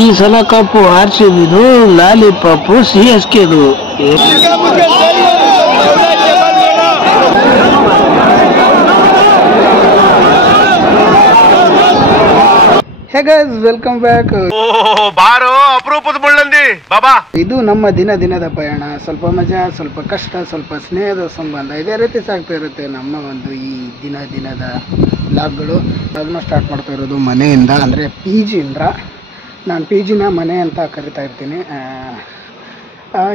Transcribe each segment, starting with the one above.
ಈ ಸಲ ಕಪ್ಪು ಆರ್ಸಿಬಿದು, ಲಾಲಿಪಾಪು CSKದು. Hey guys, welcome back. ಬಾರೋ ಅಪರೂಪದ ಮುಳ್ಳಂದಿ ಬಾಬಾ. ಇದು ನಮ್ಮ ದಿನದ ಪಯಣ. ಸ್ವಲ್ಪ ಮಜಾ, ಸ್ವಲ್ಪ ಕಷ್ಟ, ಸ್ವಲ್ಪ ಸ್ನೇಹದ ಸಂಬಂಧ, ಇದೇ ರೀತಿ ಸಾಗ್ತಾ ಇರುತ್ತೆ ನಮ್ಮ ಒಂದು ಈ ದಿನದ ಲಾಗ್ಗಳು. ಅದನ್ನ ಸ್ಟಾರ್ಟ್ ಮಾಡ್ತಾ ಇರೋದು ಮನೆಯಿಂದ, ಅಂದರೆ PGಯಿಂದ. ನಾನು PGನ ಮನೆ ಅಂತ ಕರಿತಾ ಇರ್ತೀನಿ.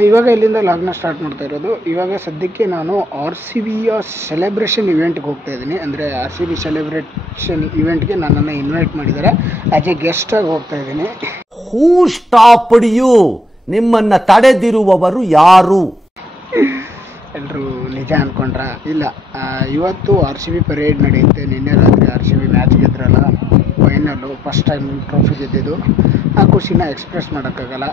ಇವಾಗ ಇಲ್ಲಿಂದ ಲಾಗ್ನ ಸ್ಟಾರ್ಟ್ ಮಾಡ್ತಾ ಇರೋದು. ಇವಾಗ ಸದ್ಯಕ್ಕೆ ನಾನು RCBಯ ಸೆಲೆಬ್ರೇಷನ್ ಇವೆಂಟ್ಗೆ ಹೋಗ್ತಾ ಇದ್ದೀನಿ. ಅಂದರೆ RCB ಸೆಲೆಬ್ರೇಷನ್ ಇವೆಂಟ್ಗೆ ನನ್ನನ್ನು ಇನ್ವೈಟ್ ಮಾಡಿದ್ದಾರೆ. ಆಸ್ ಎ ಗೆಸ್ಟಾಗಿ ಹೋಗ್ತಾ ಇದ್ದೀನಿ. ಹೂ ಸ್ಟಾಪ್ಡ್ ಯು? ನಿಮ್ಮನ್ನು ತಡೆದಿರುವವರು ಯಾರು? ಎಲ್ಲರೂ ನಿಜ ಅಂದ್ಕೊಂಡ್ರ? ಇಲ್ಲ, ಇವತ್ತು RCB ಪರೇಡ್ ನಡೆಯುತ್ತೆ. ನಿನ್ನೆ ರಾತ್ರಿ RCB ಮ್ಯಾಚ್ ಗೆದ್ರಲ್ಲ, ಫೈನಲ್ಲು, ಫಸ್ಟ್ ಟೈಮ್ ಟ್ರೋಫಿ ಗೆದ್ದಿದ್ದು. ಆ ಖುಷಿನ ಎಕ್ಸ್ಪ್ರೆಸ್ ಮಾಡೋಕ್ಕಾಗಲ್ಲ.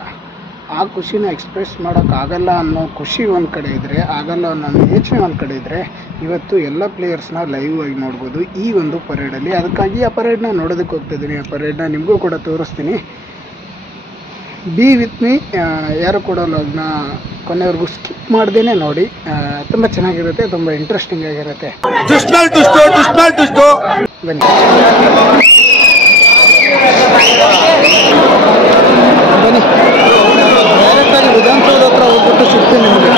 ಆ ಖುಷಿನ ಎಕ್ಸ್ಪ್ರೆಸ್ ಮಾಡೋಕ್ಕಾಗಲ್ಲ ಅನ್ನೋ ಖುಷಿ ಒಂದು ಕಡೆ ಇದ್ದರೆ, ಆಗಲ್ಲ ಅನ್ನೋ ಯೋಚನೆ ಒಂದು ಕಡೆ ಇದ್ದರೆ, ಇವತ್ತು ಎಲ್ಲ ಪ್ಲೇಯರ್ಸ್ನ ಲೈವ್ ಆಗಿ ನೋಡ್ಬೋದು ಈ ಒಂದು ಪರೇಡಲ್ಲಿ. ಅದಕ್ಕಾಗಿ ಆ ಪರೇಡ್ನ ನೋಡೋದಕ್ಕೆ ಹೋಗ್ತಾಯಿದ್ದೀನಿ. ಆ ಪರೇಡ್ನ ನಿಮಗೂ ಕೂಡ ತೋರಿಸ್ತೀನಿ. Be with me. ಯಾರು ಕೂಡ ಲಾಗ್ನ ಕೊನೆವರೆಗೂ ಸ್ಕಿಪ್ ಮಾಡ್ದೇನೆ ನೋಡಿ. ತುಂಬ ಚೆನ್ನಾಗಿರುತ್ತೆ, ತುಂಬ ಇಂಟ್ರೆಸ್ಟಿಂಗ್ ಆಗಿರುತ್ತೆ. ಬನ್ನಿ. ಬನ್ನಿ, ಡೈರೆಕ್ಟಾಗಿ ವಿಧಾನಸೌಧ ಹತ್ರ ಹೋಗ್ಬಿಟ್ಟು ಸಿಗ್ತೀನಿ ನಿಮಗೆ.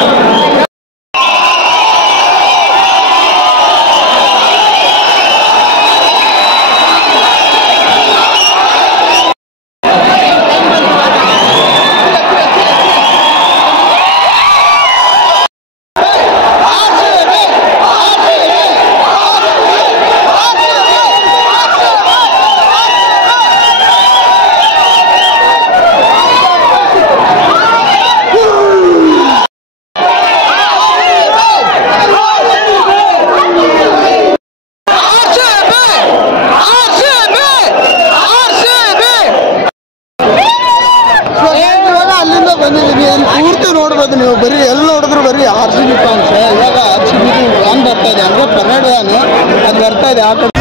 ಪೂರ್ತಿ ನೋಡ್ಬೋದು ನೀವು. ಬರೀ ಎಲ್ಲಿ ನೋಡಿದ್ರು ಬರೀ RCB ಫ್ಯಾನ್ಸ್. ಇವಾಗ RCB ವ್ಯಾನ್ ಬರ್ತಾ ಇದೆ, ಅಂದರೆ ಪರೇಡ್ ವ್ಯಾನ್ ಅದು ಬರ್ತಾ ಇದೆ. ಆ ಕಡೆ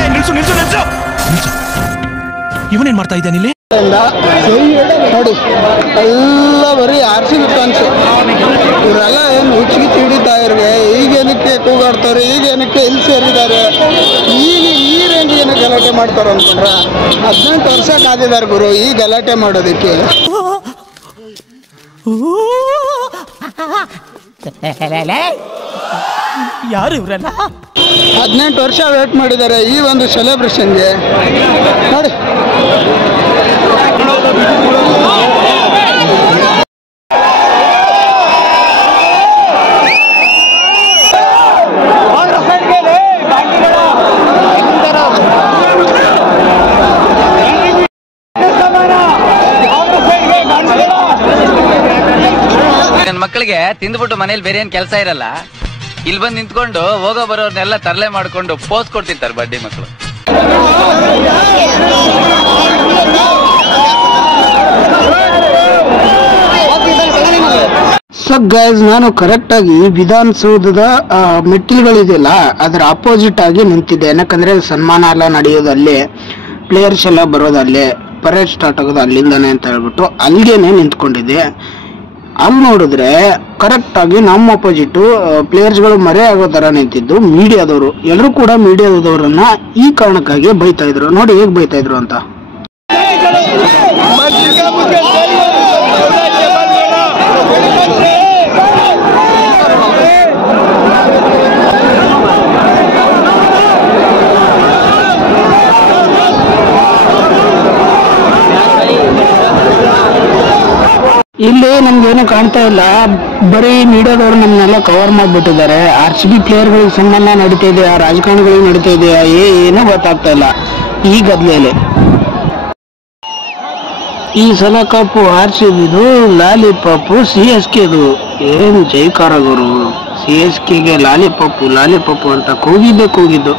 ಇವನೇನ್ ಮಾಡ್ತಾ ಇದ್ದಾನೆ ಇಲ್ಲಿ ನೋಡಿ, ಎಲ್ಲ ಬರೀ RCB ಫ್ಯಾನ್ಸ್. ಇವರೆಲ್ಲ ಏನು ಹುಚ್ಚಿಗೆ ಹಿಡಿತಾ ಇರ್ಗೆ, ಈಗೇನಕ್ಕೆ ಕೂಗಾಡ್ತಾರೆ, ಈಗೇನಕ್ಕೆ ಎಲ್ಲಿ ಸೇರಿದ್ದಾರೆ, ಈಗ ಈ ರೇಂಜ್ ಏನಕ್ಕೆ ಗಲಾಟೆ ಮಾಡ್ತಾರೆ ಅಂದ್ಕೊಂಡ್ರೆ 18 ವರ್ಷ ಕಾದಿದ್ದಾರೆ ಗುರು ಈ ಗಲಾಟೆ ಮಾಡೋದಕ್ಕೆ. ಯಾರು ಇವರೆಲ್ಲ? 18 ವರ್ಷ ವೇಟ್ ಮಾಡಿದ್ದಾರೆ ಈ ಒಂದು ಸೆಲೆಬ್ರೇಷನ್ಗೆ. ನೋಡಿ, ನನ್ನ ಮಕ್ಕಳಿಗೆ ತಿಂದ್ಬಿಟ್ಟು ಮನೇಲಿ ಬೇರೆ ಏನ್ ಕೆಲಸ ಇರಲ್ಲ, ಇಲ್ಲಿ ಬಂದು ನಿಂತ್ಕೊಂಡು ಹೋಗೋ ಬರೋರ್ನೆಲ್ಲ ತರಲೆ ಮಾಡ್ಕೊಂಡು ಪೋಸ್ ಕೊಡ್ತಿರ್ತಾರೆ ಬಡ್ಡಿ ಮಕ್ಕಳು. ಸೊ ಗೈಸ್, ನಾನು ಕರೆಕ್ಟಾಗಿ ವಿಧಾನಸೌಧದ ಮೆಟ್ಟಿಲುಗಳಿದೆಯಲ್ಲ ಅದರ ಅಪೋಸಿಟ್ ಆಗಿ ನಿಂತಿದ್ದೆ. ಯಾಕಂದರೆ ಸನ್ಮಾನ ಎಲ್ಲ ನಡೆಯೋದು ಅಲ್ಲೇ, ಪ್ಲೇಯರ್ಸ್ ಎಲ್ಲ ಬರೋದು ಅಲ್ಲೇ, ಪರೇಡ್ ಸ್ಟಾರ್ಟ್ ಆಗೋದು ಅಲ್ಲಿಂದಾನೆ ಅಂತ ಹೇಳ್ಬಿಟ್ಟು ಅಲ್ಲಿಗೇನೆ ನಿಂತ್ಕೊಂಡಿದ್ದೆ. ಅಲ್ಲಿ ನೋಡಿದ್ರೆ ಕರೆಕ್ಟಾಗಿ ನಮ್ಮ ಅಪೋಸಿಟು ಪ್ಲೇಯರ್ಸ್ಗಳು ಮರೆ ಆಗೋ ಥರ ನಿಂತಿದ್ದು ಮೀಡಿಯಾದವರು. ಎಲ್ಲರೂ ಕೂಡ ಮೀಡಿಯಾದವರನ್ನ ಈ ಕಾರಣಕ್ಕಾಗಿ ಬೈತಾ ಇದ್ರು. ನೋಡಿ ಹೇಗೆ ಬೈತಾ ಇದ್ರು ಅಂತ. ಇಲ್ಲಿ ನಮ್ಗೇನು ಕಾಣ್ತಾ ಇಲ್ಲ, ಬರೀ ಮೀಡಿಯಾದವರು ನಮ್ಮನ್ನೆಲ್ಲ ಕವರ್ ಮಾಡಿಬಿಟ್ಟಿದ್ದಾರೆ. RCB ಪ್ಲೇಯರ್ಗಳಿಗೆ ಸನ್ಮಾನ ನಡೀತಾ ಇದೆಯಾ, ರಾಜಕಾರಣಿಗಳಿಗೆ ನಡೀತಾ ಇದೆಯಾ, ಏನೂ ಗೊತ್ತಾಗ್ತಾ ಇಲ್ಲ ಈ ಗದ್ದಲೆಯಲ್ಲಿ. ಈ ಸಲ ಕಪ್ಪು RCBದು, ಲಾಲಿಪಾಪು CSKದು. ಏನು ಜೈಕಾರ ಗುರು! CSKಗೆ ಲಾಲಿಪಾಪು ಅಂತ ಕೂಗಿದ್ದು.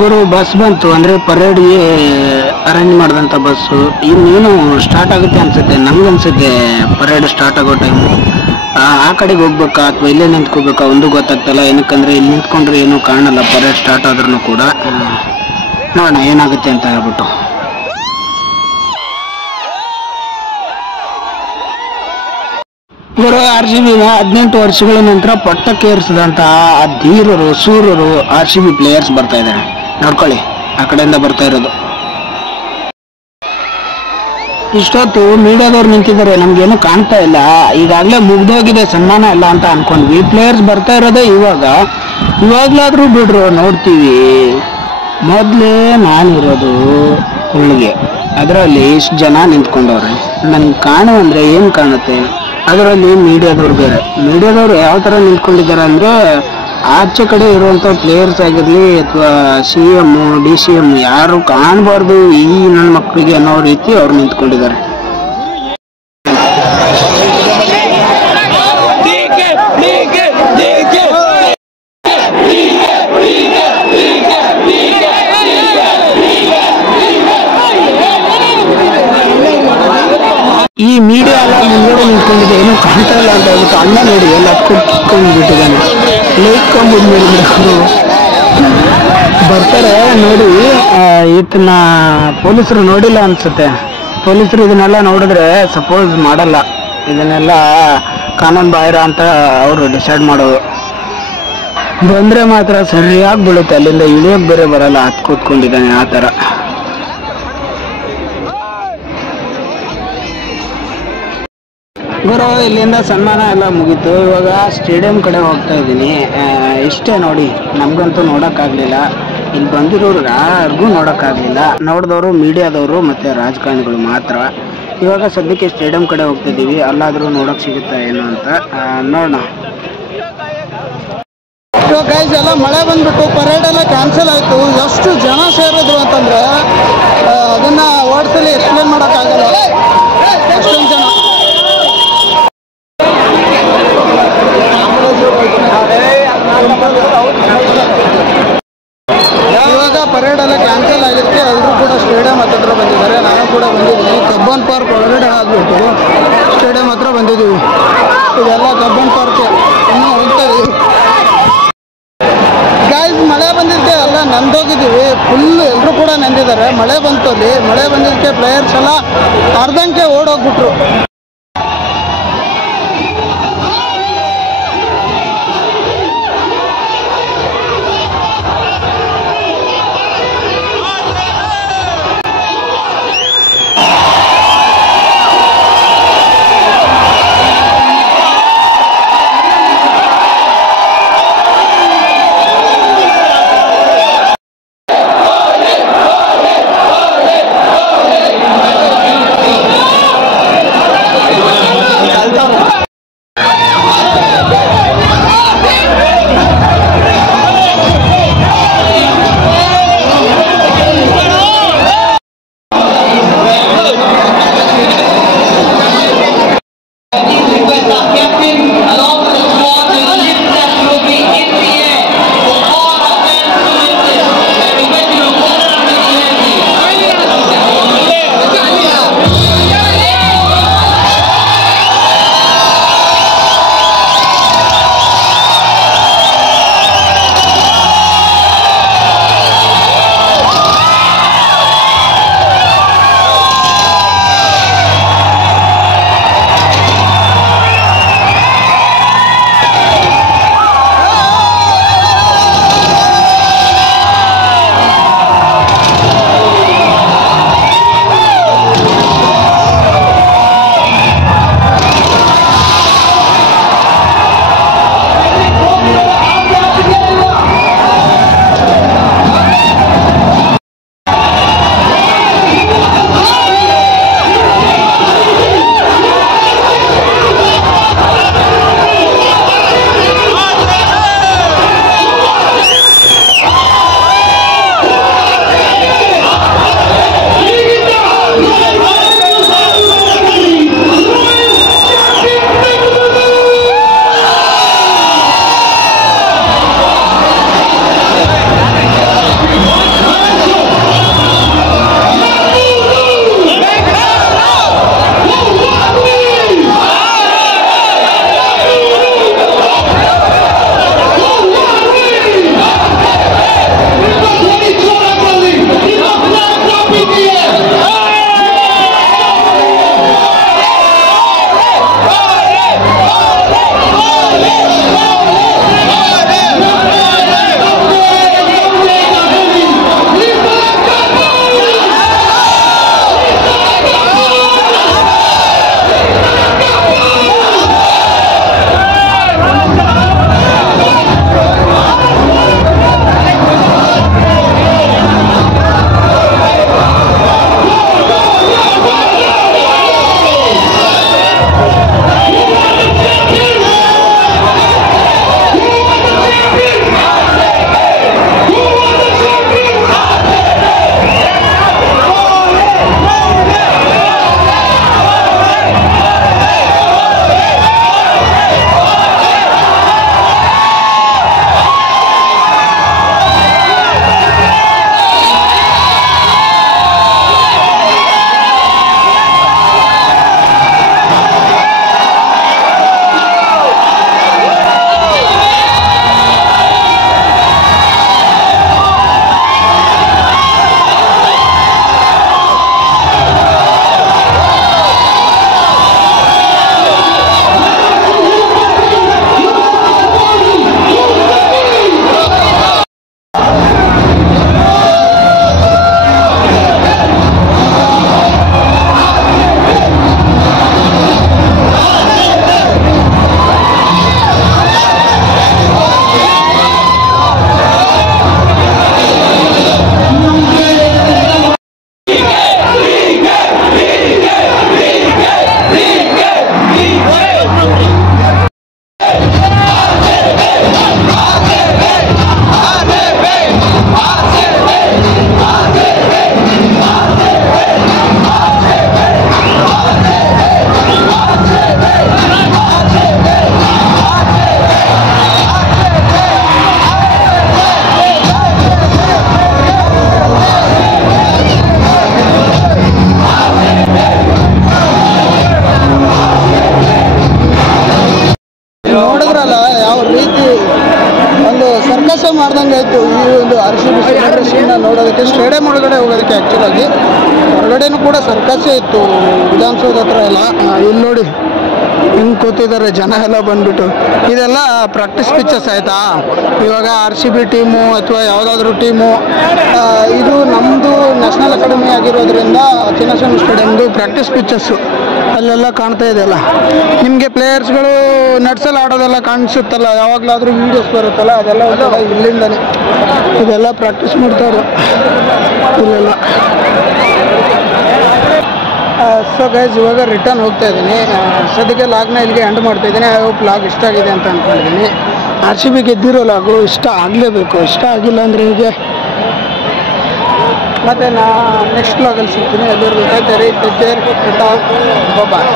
ಗುರು ಬಸ್ ಬಂತು ಅಂದರೆ ಪರೇಡ್ಗೆ ಅರೇಂಜ್ ಮಾಡಿದಂಥ ಬಸ್ಸು ಇನ್ನೇನು ಸ್ಟಾರ್ಟ್ ಆಗುತ್ತೆ ಅನ್ಸುತ್ತೆ. ನಮ್ಗೆ ಅನ್ಸುತ್ತೆ ಪರೇಡ್ ಸ್ಟಾರ್ಟ್ ಆಗೋ ಟೈಮು. ಆ ಕಡೆಗೆ ಹೋಗ್ಬೇಕಾ ಅಥವಾ ಇಲ್ಲೇ ನಿಂತ್ಕೋಬೇಕಾ ಒಂದು ಗೊತ್ತಾಗ್ತಲ್ಲ. ಏನಕ್ಕಂದ್ರೆ ಇಲ್ಲಿ ನಿಂತ್ಕೊಂಡ್ರೆ ಏನೂ ಕಾಣಲ್ಲ ಪರೇಡ್ ಸ್ಟಾರ್ಟ್ ಆದ್ರೂ ಕೂಡ. ನೋಡೋಣ ಏನಾಗುತ್ತೆ ಅಂತ ಹೇಳ್ಬಿಟ್ಟು. ಗುರು RCB 18 ವರ್ಷಗಳ ನಂತರ ಪಟ್ಟಕ್ಕೇರಿಸಿದಂತಹ ಆ ಧೀರರು ಸೂರರು RCB ಪ್ಲೇಯರ್ಸ್ ಬರ್ತಾ ಇದ್ದಾರೆ. ನೋಡ್ಕೊಳ್ಳಿ, ಆ ಕಡೆಯಿಂದ ಬರ್ತಾ ಇರೋದು. ಇಷ್ಟೊತ್ತು ಮೀಡಿಯಾದವ್ರು ನಿಂತಿದ್ದಾರೆ, ನಮ್ಗೇನು ಕಾಣ್ತಾ ಇಲ್ಲ. ಈಗಾಗಲೇ ಮುಗ್ದೋಗಿದೆ ಸನ್ಮಾನ ಎಲ್ಲ ಅಂತ ಅನ್ಕೊಂಡ್ವಿ. ಪ್ಲೇಯರ್ಸ್ ಬರ್ತಾ ಇರೋದೇ ಇವಾಗ್ಲಾದ್ರೂ ಬಿಡ್ರು ನೋಡ್ತೀವಿ. ಮೊದಲೇ ನಾನಿರೋದು ಹುಳ್ಳಿಗೆ, ಅದರಲ್ಲಿ ಇಷ್ಟು ಜನ ನಿಂತ್ಕೊಂಡವ್ರೆ. ನನ್ಗೆ ಕಾಣು ಅಂದರೆ ಏನು ಕಾಣುತ್ತೆ? ಅದರಲ್ಲಿ ಮೀಡಿಯಾದವ್ರು ಬೇರೆ. ಮೀಡಿಯಾದವ್ರು ಯಾವ ಥರ ನಿಂತ್ಕೊಂಡಿದ್ದಾರೆ ಅಂದರೆ ಆಚೆ ಕಡೆ ಇರುವಂಥ ಪ್ಲೇಯರ್ಸ್ ಆಗಿರಲಿ ಅಥವಾ CM DCM ಯಾರು ಕಾಣಬಾರ್ದು ಈ ನನ್ನ ಮಕ್ಕಳಿಗೆ ಅನ್ನೋ ರೀತಿ ಅವ್ರು ನಿಂತ್ಕೊಂಡಿದ್ದಾರೆ. ಈ ಮೀಡಿಯಾ ಎಲ್ಲ ಮುಂದೆ ನಿಂತ್ಕೊಂಡಿದೆ, ಏನೂ ಕಾಣ್ತಾ ಇಲ್ಲ ಅಂತ ಹೇಳ್ಬಿಟ್ಟು ಅಣ್ಣ ನೋಡಿ ಎಲ್ಲ ಕುತ್ಕೊಂಡ್ಬಿಟ್ಟಿದ್ದಾನೆ. ಬರ್ತಾರೆ ನೋಡಿ. ಇದನ್ನ ಪೊಲೀಸರು ನೋಡಿಲ್ಲ ಅನ್ಸುತ್ತೆ. ಪೊಲೀಸರು ಇದನ್ನೆಲ್ಲ ನೋಡಿದ್ರೆ ಸಪೋಸ್ ಮಾಡಲ್ಲ, ಇದನ್ನೆಲ್ಲ ಕಾನೂನು ಬಾಹಿರ ಅಂತ ಅವರು ಡಿಸೈಡ್ ಮಾಡೋದು. ಬಂದರೆ ಮಾತ್ರ ಸರಿಯಾಗಿ ಬೀಳುತ್ತೆ, ಅಲ್ಲಿಂದ ಇಳಿಯೋಕೆ ಬೇರೆ ಬರಲ್ಲ. ಹತ್ತು ಕೂತ್ಕೊಂಡಿದ್ದಾನೆ ಆ ಥರ. ಗುರು ಇಲ್ಲಿಂದ ಸನ್ಮಾನ ಎಲ್ಲ ಮುಗೀತು. ಇವಾಗ ಸ್ಟೇಡಿಯಂ ಕಡೆ ಹೋಗ್ತಾ ಇದ್ದೀನಿ. ಇಷ್ಟೇ ನೋಡಿ, ನಮಗಂತೂ ನೋಡೋಕ್ಕಾಗಲಿಲ್ಲ. ಇಲ್ಲಿ ಬಂದಿರೋರು ಯಾರಿಗೂ ನೋಡೋಕ್ಕಾಗಲಿಲ್ಲ. ನೋಡಿದವರು ಮೀಡಿಯಾದವರು ಮತ್ತು ರಾಜಕಾರಣಿಗಳು ಮಾತ್ರ. ಇವಾಗ ಸದ್ಯಕ್ಕೆ ಸ್ಟೇಡಿಯಂ ಕಡೆ ಹೋಗ್ತಿದ್ದೀವಿ, ಅಲ್ಲಾದರೂ ನೋಡೋಕೆ ಸಿಗುತ್ತಾ ಏನು ಅಂತ ನೋಡೋಣ. ಇವಾಗ ಗೈಸ್ ಎಲ್ಲ ಮಳೆ ಬಂದ್ಬಿಟ್ಟು ಪರೇಡ್ ಎಲ್ಲ ಕ್ಯಾನ್ಸಲ್ ಆಯಿತು. ಎಷ್ಟು ಜನ ಸೇರಿದ್ರು ಅಂತಂದರೆ ಅದನ್ನು ವರ್ಡ್ಸಲ್ಲಿ ಎಕ್ಸ್ಪ್ಲೇನ್ ಮಾಡೋಕ್ಕಾಗಲ್ಲ, ಅಷ್ಟೊಂದು ಜನ. ಇವಾಗ ಪರೇಡ್ ಎಲ್ಲ ಕ್ಯಾನ್ಸಲ್ ಆಗಿರುತ್ತೆ. ಎಲ್ಲರೂ ಕೂಡ ಸ್ಟೇಡಿಯಂ ಹತ್ರ ಬಂದಿದ್ದಾರೆ. ನಾನು ಕೂಡ ಬಂದಿದ್ದೀನಿ. ಕಬ್ಬನ್ ಪಾರ್ಕ್ ಹೊರಗಡೆ ಆಗ್ಬಿಟ್ಟು ಸ್ಟೇಡಿಯಂ ಹತ್ರ ಬಂದಿದ್ದೀವಿ. ಇದೆಲ್ಲ ಕಬ್ಬನ್ ಪಾರ್ಕ್ ಇನ್ನೂ ಹೋಗ್ತಾ ಇದೀವಿ. ಗೈಸ್ ಮಳೆ ಬಂದಿದ್ದೆ ಎಲ್ಲ ನಂದೋಗಿದ್ದೀವಿ. ಫುಲ್ ಎಲ್ಲರೂ ಕೂಡ ನಂದಿದ್ದಾರೆ. ಮಳೆ ಬಂತು, ಅಲ್ಲಿ ಮಳೆ ಬಂದಿದ್ದಕ್ಕೆ ಪ್ಲೇಯರ್ಸ್ ಎಲ್ಲ ಅರ್ಧಂಗೆ ಓಡೋಗ್ಬಿಟ್ರು. ಮಾಡ್ದಂಗೆ ಆಯಿತು ಈ ಒಂದು RCB ಸೆಲೆಬ್ರೇಷನ್ನ ನೋಡೋದಕ್ಕೆ. ಸ್ಟೇಡಿಯಂ ಒಳಗಡೆ ಹೋಗೋದಕ್ಕೆ ಆ್ಯಕ್ಚುಲಾಗಿ ಹೊರಗಡೆನೂ ಕೂಡ ಸರ್ಕಸ್ಸೇ ಇತ್ತು, ವಿಧಾನಸೌಧ ಹತ್ರ ಎಲ್ಲ. ಇಲ್ಲಿ ನೋಡಿ ಹಿಂಗೆ ಕೂತಿದ್ದಾರೆ ಜನ ಎಲ್ಲ ಬಂದ್ಬಿಟ್ಟು. ಇದೆಲ್ಲ ಪ್ರಾಕ್ಟೀಸ್ ಪಿಚ್ಚಸ್ ಆಯಿತಾ. ಇವಾಗ RCB ಟೀಮು ಅಥವಾ ಯಾವುದಾದ್ರೂ ಟೀಮು, ಇದು ನಮ್ಮದು ನ್ಯಾಷನಲ್ ಅಕಾಡೆಮಿ ಆಗಿರೋದ್ರಿಂದ ಚಿನ್ನಸ್ವಾಮಿ ಸ್ಟೇಡಿಯಮ್ದು ಪ್ರಾಕ್ಟೀಸ್ ಪಿಚ್ಚಸ್ಸು ಅಲ್ಲೆಲ್ಲ ಕಾಣ್ತಾ ಇದೆಯಲ್ಲ. ನಿಮಗೆ ಪ್ಲೇಯರ್ಸ್ಗಳು ನಡ್ಸಲ್ಲಿ ಆಡೋದೆಲ್ಲ ಕಾಣಿಸುತ್ತಲ್ಲ, ಯಾವಾಗಲಾದರೂ ವೀಡಿಯೋಸ್ ಬರುತ್ತಲ್ಲ, ಅದೆಲ್ಲ ಇಲ್ಲಿಂದನೇ ಇದೆಲ್ಲ ಪ್ರಾಕ್ಟೀಸ್ ಮಾಡ್ತಾರೆ ಇಲ್ಲೆಲ್ಲ. ಸೊ ಗೈಸ್, ಇವಾಗ ರಿಟರ್ನ್ ಹೋಗ್ತಾ ಇದ್ದೀನಿ. ಸದ್ಯಕ್ಕೆ ಲಾಗ್ನ ಇಲ್ಲಿಗೆ ಎಂಡ್ ಮಾಡ್ತಾ ಇದ್ದೀನಿ. ಐ ಹೋಪ್ ಲಾಗ್ ಇಷ್ಟ ಆಗಿದೆ ಅಂತ ಅಂದ್ಕೊಂಡಿದ್ದೀನಿ. RCB ಗೆದ್ದಿರೋ ಲಾಗು ಇಷ್ಟ ಆಗಲೇಬೇಕು, ಇಷ್ಟ ಆಗಿಲ್ಲ ಅಂದರೆ ಹೀಗೆ. ಮತ್ತು ನಾ ನೆಕ್ಸ್ಟ್ ಲಾಗಲ್ಲಿ ಸಿಗ್ತೀನಿ. ಎಲ್ಲರಿಗೂ ಟೇಕ್ ಕೇರ್, ಬಾಯ್.